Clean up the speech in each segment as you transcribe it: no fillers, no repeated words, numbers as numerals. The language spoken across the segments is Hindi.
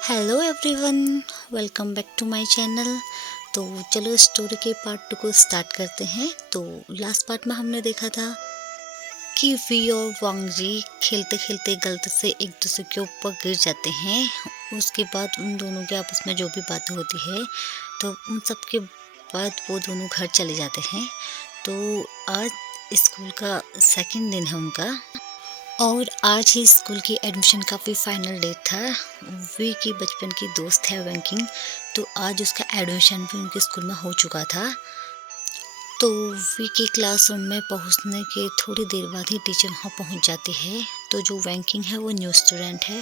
Hello everyone, welcome back to my channel. तो चलो स्टोरी के पार्ट 2 को स्टार्ट करते हैं। तो लास्ट पार्ट में हमने देखा था कि वी और वांग जी खेलते खेलते गलती से एक दूसरे के ऊपर गिर जाते हैं। उसके बाद उन दोनों के आपस में जो भी बातें होती है, तो उन सब के बाद वो दोनों घर चले जाते हैं। तो आज स्कूल का सेकंड दिन है उनका, और आज ही स्कूल की एडमिशन का भी फाइनल डेट था। वी की बचपन की दोस्त है वैंकिंग, तो आज उसका एडमिशन भी उनके स्कूल में हो चुका था। तो वी के क्लासरूम में पहुंचने के थोड़ी देर बाद ही टीचर वहां पहुंच जाती है। तो जो वैंकिंग है वो न्यू स्टूडेंट है,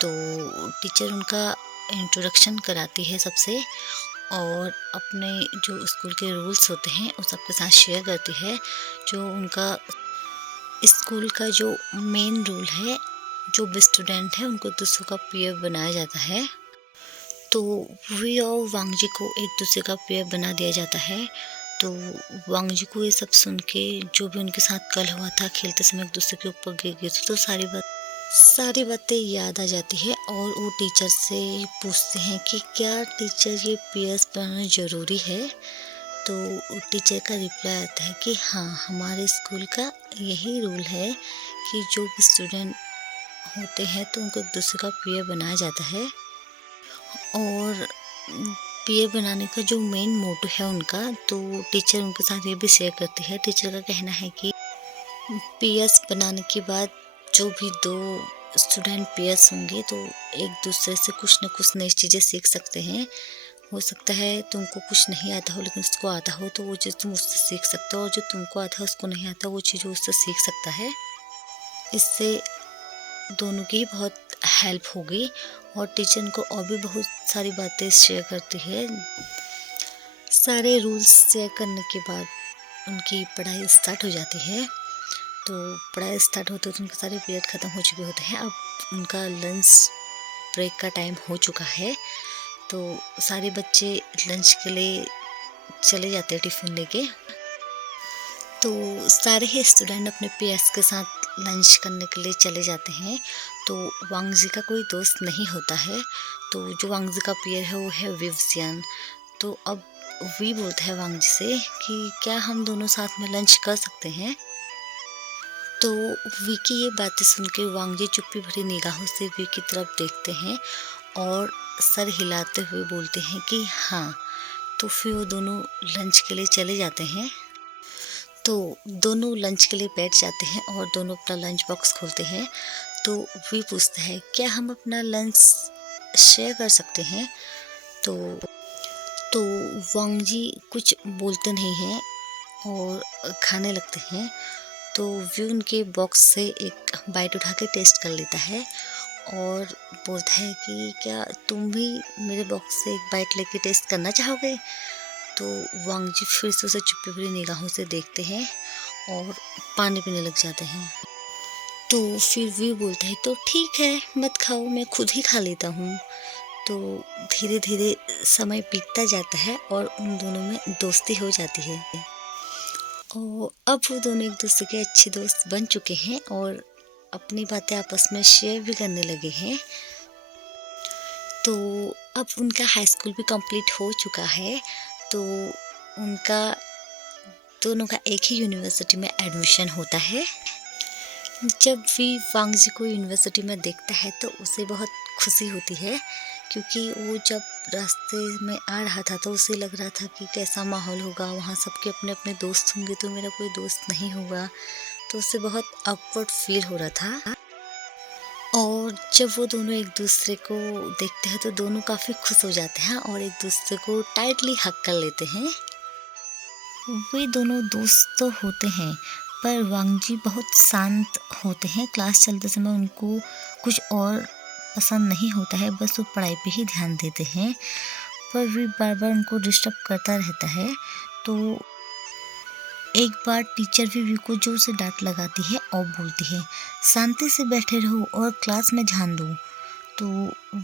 तो टीचर उनका इंट्रोडक्शन कराती है सबसे, और अपने जो स्कूल के रूल्स होते हैं उन सबके साथ शेयर करती है। जो उनका स्कूल का जो मेन रूल है, जो भी स्टूडेंट है उनको दूसरों का पीयर बनाया जाता है। तो वी और वांग जी को एक दूसरे का पीयर बना दिया जाता है। तो वांग जी को ये सब सुन के, जो भी उनके साथ कल हुआ था खेलते समय एक दूसरे के ऊपर गिर गए थे, तो सारी बातें याद आ जाती है। और वो टीचर से पूछते हैं कि क्या टीचर ये पीयर्स बनाना ज़रूरी है। तो टीचर का रिप्लाई आता है कि हाँ, हमारे स्कूल का यही रूल है कि जो भी स्टूडेंट होते हैं तो उनको एक दूसरे का पीयर बनाया जाता है। और पीयर बनाने का जो मेन मोटो है उनका, तो टीचर उनके साथ ये भी शेयर करती है। टीचर का कहना है कि पीयर्स बनाने के बाद जो भी दो स्टूडेंट पीयर्स होंगे तो एक दूसरे से कुछ न कुछ नई चीज़ें सीख सकते हैं। हो सकता है तुमको कुछ नहीं आता हो, लेकिन उसको आता हो तो वो चीज़ तुम उससे सीख सकते हो, और जो तुमको आता है उसको नहीं आता वो चीज़ वो उससे सीख सकता है। इससे दोनों की बहुत हेल्प होगी। और टीचर उनको और भी बहुत सारी बातें शेयर करती है। सारे रूल्स शेयर करने के बाद उनकी पढ़ाई स्टार्ट हो जाती है। तो पढ़ाई स्टार्ट होते तो उनके सारे पीरियड ख़त्म हो चुके होते हैं। अब उनका लंच ब्रेक का टाइम हो चुका है। तो सारे बच्चे लंच के लिए चले जाते हैं टिफ़िन लेके। तो सारे ही स्टूडेंट अपने पेयर्स के साथ लंच करने के लिए चले जाते हैं। तो वांग जी का कोई दोस्त नहीं होता है। तो जो वांग जी का पेयर है वो है विवजियान। तो अब वी बोलता है वांग जी से कि क्या हम दोनों साथ में लंच कर सकते हैं। तो वी की ये बातें सुन के वांग जी चुप्पी भरी निगाहों से वी की तरफ देखते हैं और सर हिलाते हुए बोलते हैं कि हाँ। तो फिर वो दोनों लंच के लिए चले जाते हैं। तो दोनों लंच के लिए बैठ जाते हैं और दोनों अपना लंच बॉक्स खोलते हैं। तो वी पूछता है क्या हम अपना लंच शेयर कर सकते हैं। तो तो वांग जी कुछ बोलते नहीं हैं और खाने लगते हैं। तो वी उनके बॉक्स से एक बाइट उठा के टेस्ट कर लेता है और बोलता है कि क्या तुम भी मेरे बॉक्स से एक बाइट लेके टेस्ट करना चाहोगे। तो वांग जी फिर से उसे चुप्पी भरी निगाहों से देखते हैं और पानी पीने लग जाते हैं। तो फिर वी बोलता है तो ठीक है, मत खाओ, मैं खुद ही खा लेता हूँ। तो धीरे धीरे समय बीतता जाता है और उन दोनों में दोस्ती हो जाती है। और अब वो दोनों एक दूसरे के अच्छे दोस्त बन चुके हैं और अपनी बातें आपस में शेयर भी करने लगे हैं। तो अब उनका हाई स्कूल भी कंप्लीट हो चुका है। तो उनका दोनों का एक ही यूनिवर्सिटी में एडमिशन होता है। जब भी वांग जी को यूनिवर्सिटी में देखता है तो उसे बहुत खुशी होती है, क्योंकि वो जब रास्ते में आ रहा था तो उसे लग रहा था कि कैसा माहौल होगा, वहाँ सबके अपने अपने दोस्त होंगे तो मेरा कोई दोस्त नहीं होगा। तो उसे बहुत ऑकवर्ड फील हो रहा था। और जब वो दोनों एक दूसरे को देखते हैं तो दोनों काफ़ी खुश हो जाते हैं और एक दूसरे को टाइटली हग कर लेते हैं। वे दोनों दोस्त तो होते हैं, पर वांग जी बहुत शांत होते हैं। क्लास चलते समय उनको कुछ और पसंद नहीं होता है, बस वो पढ़ाई पे ही ध्यान देते हैं। पर वी बार बार उनको डिस्टर्ब करता रहता है। तो एक बार टीचर भी वी को जोर से डांट लगाती है और बोलती है शांति से बैठे रहो और क्लास में ध्यान दो। तो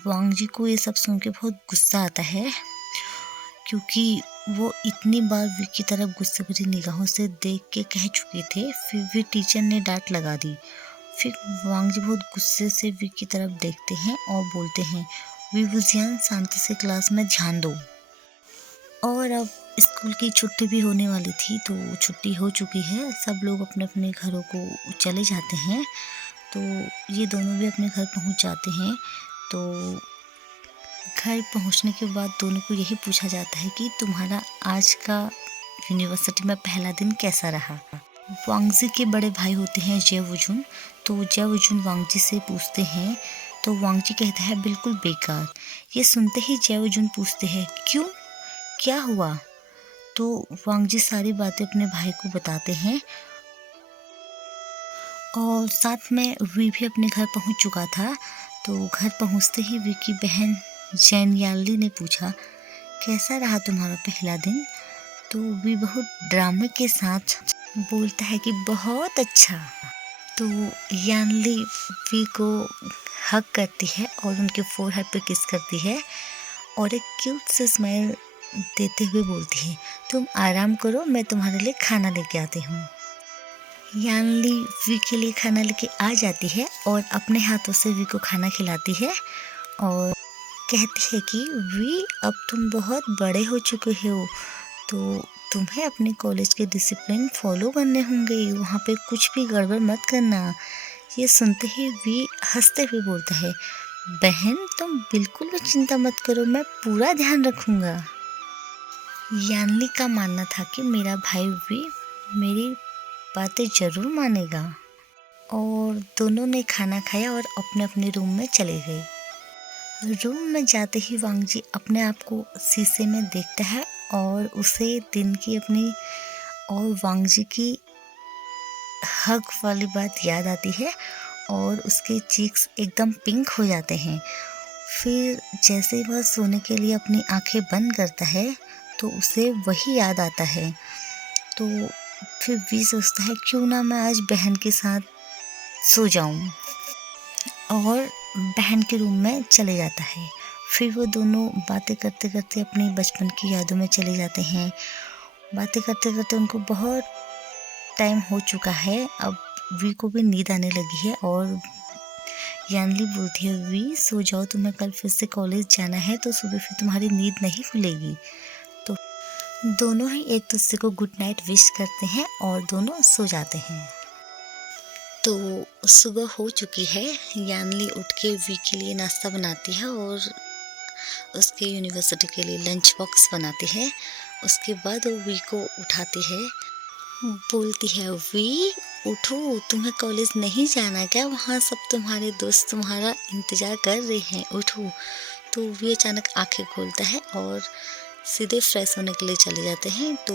वांग जी को ये सब सुन के बहुत गुस्सा आता है, क्योंकि वो इतनी बार वी की तरफ गुस्से भरी निगाहों से देख के कह चुके थे, फिर भी टीचर ने डांट लगा दी। फिर वांग जी बहुत गुस्से से वी की तरफ देखते हैं और बोलते हैं वी वुजियान शांति से क्लास में ध्यान दो। और अब स्कूल की छुट्टी भी होने वाली थी, तो छुट्टी हो चुकी है, सब लोग अपने अपने घरों को चले जाते हैं। तो ये दोनों भी अपने घर पहुंच जाते हैं। तो घर पहुंचने के बाद दोनों को यही पूछा जाता है कि तुम्हारा आज का यूनिवर्सिटी में पहला दिन कैसा रहा। वांगजी के बड़े भाई होते हैं जय वुजुन। तो जय वुजुन वांगजी से पूछते हैं, तो वांगजी कहता है बिल्कुल बेकार। ये सुनते ही जय वुजुन पूछते हैं क्यों, क्या हुआ। तो वांगजी सारी बातें अपने भाई को बताते हैं। और साथ में वी भी अपने घर पहुंच चुका था। तो घर पहुंचते ही वी की बहन जैन याली ने पूछा कैसा रहा तुम्हारा पहला दिन। तो वी बहुत ड्रामे के साथ बोलता है कि बहुत अच्छा। तो यानली वी को हग करती है और उनके फोरहेड पे किस करती है और एक क्यूट से स्माइल देते हुए बोलती है तुम आराम करो, मैं तुम्हारे लिए खाना लेके आती हूँ। यानली वी के लिए खाना लेके आ जाती है और अपने हाथों से वी को खाना खिलाती है और कहती है कि वी अब तुम बहुत बड़े हो चुके हो, तो तुम्हें अपने कॉलेज के डिसिप्लिन फॉलो करने होंगे, वहाँ पे कुछ भी गड़बड़ मत करना। ये सुनते ही वी हंसते हुए बोलता है बहन तुम बिल्कुल भी चिंता मत करो, मैं पूरा ध्यान रखूँगा। यानली का मानना था कि मेरा भाई वी मेरी बातें ज़रूर मानेगा। और दोनों ने खाना खाया और अपने अपने रूम में चले गए। रूम में जाते ही वांगजी अपने आप को शीशे में देखता है और उसे दिन की अपनी और वांगजी की हग वाली बात याद आती है और उसके चीक्स एकदम पिंक हो जाते हैं। फिर जैसे ही वह सोने के लिए अपनी आंखें बंद करता है तो उसे वही याद आता है। तो फिर भी सोचता है क्यों ना मैं आज बहन के साथ सो जाऊं और बहन के रूम में चले जाता है। फिर वो दोनों बातें करते करते अपनी बचपन की यादों में चले जाते हैं। बातें करते करते उनको बहुत टाइम हो चुका है, अब वी को भी नींद आने लगी है और यानली बोलती है वी सो जाओ, तुम्हें कल फिर से कॉलेज जाना है तो सुबह फिर तुम्हारी नींद नहीं खुलेगी। तो दोनों ही एक दूसरे को गुड नाइट विश करते हैं और दोनों सो जाते हैं। तो सुबह हो चुकी है, यानली उठ के वी के लिए नाश्ता बनाती है और उसके यूनिवर्सिटी के लिए लंच बॉक्स बनाती है। उसके बाद वो वी को उठाती है, बोलती है वी उठो, तुम्हें कॉलेज नहीं जाना क्या, वहाँ सब तुम्हारे दोस्त तुम्हारा इंतज़ार कर रहे हैं, उठो। तो वी अचानक आंखें खोलता है और सीधे फ्रेश होने के लिए चले जाते हैं। तो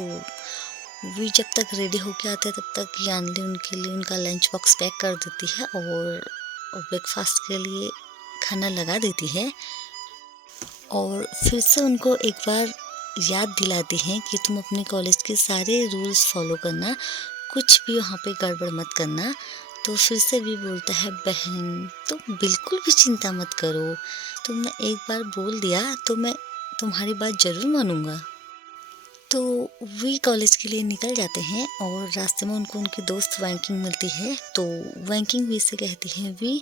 वी जब तक रेडी होके आते हैं तब तक यानली उनके लिए उनका लंच बॉक्स पैक कर देती है और ब्रेकफास्ट के लिए खाना लगा देती है और फिर से उनको एक बार याद दिलाती हैं कि तुम अपने कॉलेज के सारे रूल्स फॉलो करना, कुछ भी वहाँ पे गड़बड़ मत करना। तो फिर से भी बोलता है बहन तुम बिल्कुल भी चिंता मत करो, तुमने एक बार बोल दिया तो मैं तुम्हारी बात ज़रूर मानूंगा। तो वी कॉलेज के लिए निकल जाते हैं और रास्ते में उनको उनकी दोस्त वैंकिंग मिलती है। तो वैंकिंग वी से कहती है वी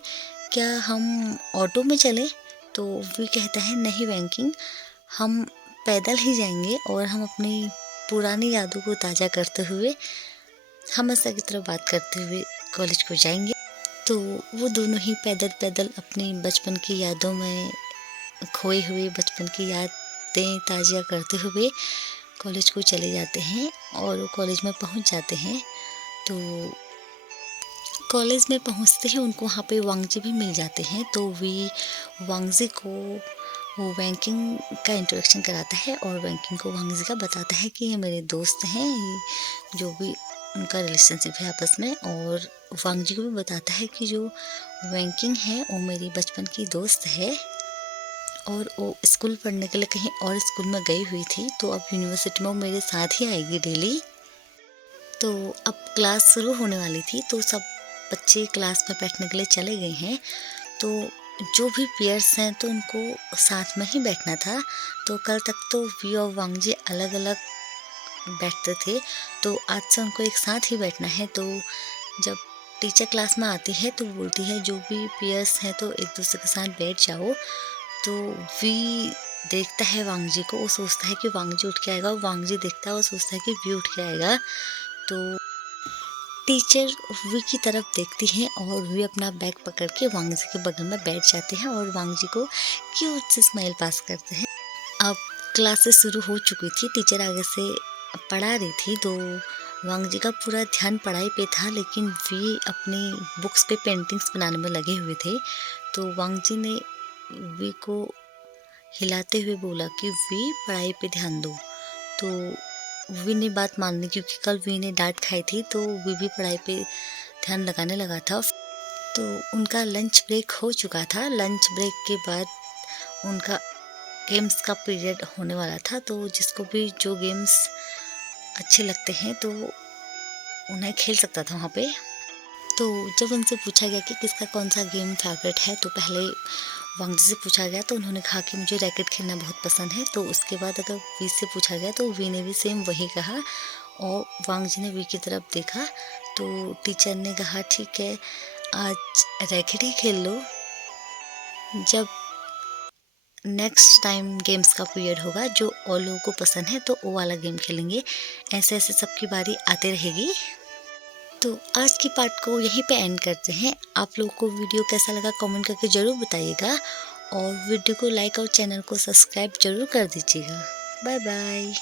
क्या हम ऑटो में चलें। तो वी कहता है नहीं वैंकिंग, हम पैदल ही जाएंगे और हम अपनी पुरानी यादों को ताज़ा करते हुए हमेशा की तरह बात करते हुए कॉलेज को जाएंगे। तो वो दोनों ही पैदल पैदल अपनी बचपन की यादों में खोए हुए बचपन की यादें ताज़ा करते हुए कॉलेज को चले जाते हैं और वो कॉलेज में पहुंच जाते हैं। तो कॉलेज में पहुंचते ही उनको वहाँ पे वांगजी भी मिल जाते हैं। तो वी वांगजी को वो वैंकिंग का इंट्रोडक्शन कराता है और वैंकिंग को वांगजी का बताता है कि ये मेरे दोस्त हैं, ये जो भी उनका रिलेशनशिप है आपस में। और वांगजी को भी बताता है कि जो वैंकिंग है वो मेरी बचपन की दोस्त है और वो स्कूल पढ़ने के लिए कहीं और स्कूल में गई हुई थी, तो अब यूनिवर्सिटी में वो मेरे साथ ही आएगी डेली। तो अब क्लास शुरू होने वाली थी तो सब बच्चे क्लास में बैठने के लिए चले गए हैं। तो जो भी पेयर्स हैं तो उनको साथ में ही बैठना था। तो कल तक तो वी और वांगजी अलग अलग बैठते थे, तो आज से उनको एक साथ ही बैठना है। तो जब टीचर क्लास में आती है तो बोलती है जो भी पेयर्स हैं तो एक दूसरे के साथ बैठ जाओ। तो वी देखता है वांग जी को, वो सोचता है कि वांग जी उठ के आएगा, और वांग जी देखता है, वो सोचता है कि वी उठ के आएगा। तो टीचर वी की तरफ देखती हैं और वी अपना बैग पकड़ के वांग जी के बगल में बैठ जाते हैं और वांग जी को क्यूट सी स्माइल पास करते हैं। अब क्लासेस शुरू हो चुकी थी, टीचर आगे से पढ़ा रही थी, तो वांग जी का पूरा ध्यान पढ़ाई पे था, लेकिन वे अपनी बुक्स पे पेंटिंग्स बनाने में लगे हुए थे। तो वांग जी ने वी को हिलाते हुए बोला कि वी पढ़ाई पे ध्यान दो। तो वी ने बात मान ली, क्योंकि कल वी ने डांट खाई थी, तो वी भी पढ़ाई पे ध्यान लगाने लगा था। तो उनका लंच ब्रेक हो चुका था। लंच ब्रेक के बाद उनका गेम्स का पीरियड होने वाला था, तो जिसको भी जो गेम्स अच्छे लगते हैं तो उन्हें खेल सकता था वहाँ पे। तो जब उनसे पूछा गया कि किसका कौन सा गेम फेवरेट है, तो पहले वांग जी से पूछा गया, तो उन्होंने कहा कि मुझे रैकेट खेलना बहुत पसंद है। तो उसके बाद अगर वी से पूछा गया, तो वी ने भी सेम वही कहा, और वांग जी ने वी की तरफ देखा। तो टीचर ने कहा ठीक है, आज रैकेट ही खेल लो, जब नेक्स्ट टाइम गेम्स का पीरियड होगा जो और लोगों को पसंद है तो वो वाला गेम खेलेंगे। ऐसे ऐसे सबकी बारी आती रहेगी। तो आज की पार्ट को यहीं पे एंड करते हैं। आप लोगों को वीडियो कैसा लगा कमेंट करके ज़रूर बताइएगा, और वीडियो को लाइक और चैनल को सब्सक्राइब ज़रूर कर दीजिएगा। Bye bye.